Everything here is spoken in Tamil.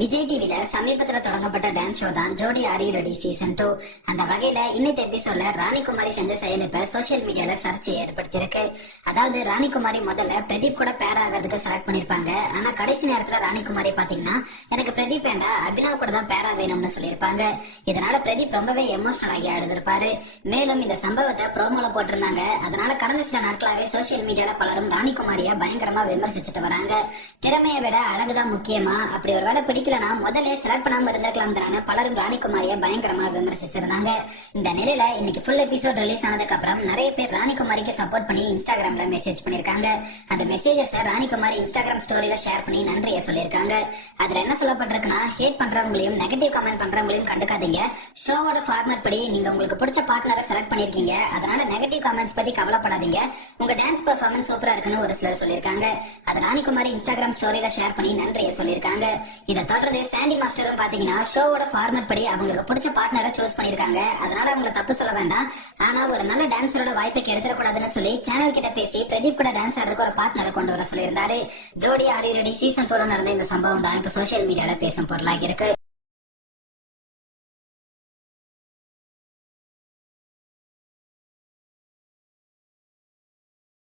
விஜய் டிவில சமீபத்துல தொடங்கப்பட்ட டான்ஸ் ஷோ தான் ஜோடி ஆரி ரெடி சீசன் 2. அந்த வகையில இன்னைக்கு எபிசோட்ல ராணிகுமாரி செஞ்ச செயல் இப்ப சோசியல் மீடியால சர்ச்சையை ஏற்படுத்தியிருக்கு. அதாவது ராணிகுமாரி முதல்ல பிரதீப் கூட பேர் ஆகிறதுக்கு செலக்ட் பண்ணிருப்பாங்க. ஆனா கடைசி நேரத்துல ராணிகுமாரி பாத்தீங்கன்னா எனக்கு பிரதீப் வேண்டா அபினவ் கூட தான் பேரா வேணும்னு சொல்லியிருப்பாங்க. இதனால பிரதீப் ரொம்பவே எமோஷனல் ஆகி அழுதுருப்பாரு. மேலும் இந்த சம்பவத்தை ப்ரோமோல போட்டிருந்தாங்க. அதனால கடந்த சில நாட்களாவே சோசியல் மீடியால பலரும் ராணிகுமாரிய பயங்கரமா விமர்சிச்சுட்டு வராங்க. திறமையை விட அழகுதான் முக்கியமா, அப்படி ஒரு வேலை பிடிக்கலனா முதல்ல செலக்ட் பண்ணாம இருந்திருக்கலாம் பலரும் ராணிகுமாரிய பயங்கரமா விமர்சிச்சிருந்தாங்க. இந்த நிலையில இன்னைக்கு ஃபுல் எபிசோட் ரிலீஸ் ஆனதுக்கு அப்புறம் நிறைய பேர் ராணிகுமாரிக்கு சப்போர்ட் பண்ணி இன்ஸ்டாகிராம்ல மெசேஜ் பண்ணிருக்காங்க. அந்த மெசேஜஸ் ராணிகுமாரி இன்ஸ்டாகிராம் ஸ்டோரியில ஷேர் பண்ணி நன்றியை சொல்லியிருக்காங்க. அதுல என்ன சொல்லப்பட்டிருக்குன்னா, ஹேட் பண்றவங்களையும் நெகட்டிவ் கமெண்ட் பண்றவங்களையும் கண்டுக்காதீங்க. ஷோவோட ஃபார்மேட் படி நீங்க உங்களுக்கு பிடிச்ச பார்ட்னரை செலக்ட் பண்ணிருக்கீங்க. அதனால நெகட்டிவ் கமெண்ட்ஸ் பத்தி கவலைப்படாதீங்க. உங்க டான்ஸ் பெர்ஃபார்மன்ஸ் சூப்பரா இருக்குன்னு ஒரு சிலர் சொல்லியிருக்காங்க. அது ராணிகுமாரி இன்ஸ்டாகிராம் ஸ்டோரியில ஷேர் பண்ணி நன்றியை சொல்லியிருக்காங்க. இதை தொடர்ந்து சாண்டி மாஸ்டரும் பாத்தீங்கன்னா ஷோவோட ஃபார்மேட் படி அவங்களுக்கு பிடிச்ச பார்ட்னரை சூஸ் பண்ணிருக்காங்க. அதனால அவங்களை தப்பு சொல்ல வேண்டாம், ஆனா ஒரு நல்ல டான்ஸரோட வாய்ப்பை எடுத்துடக்கூடாதுன்னு சொல்லி சேனல் கிட்ட பேசி பிரதீப் கூட டான்ஸ் ஆடுறதுக்கு ஒரு பார்ட்னரை கொண்டு வர சொல்லியிருந்தாரு. ஜோடி ஆரி ரெடி சீசன் 4 நடந்த இந்த சம்பவம் தான் இப்ப சோசியல் மீடியால பேசும் பொருளாகி இருக்கு.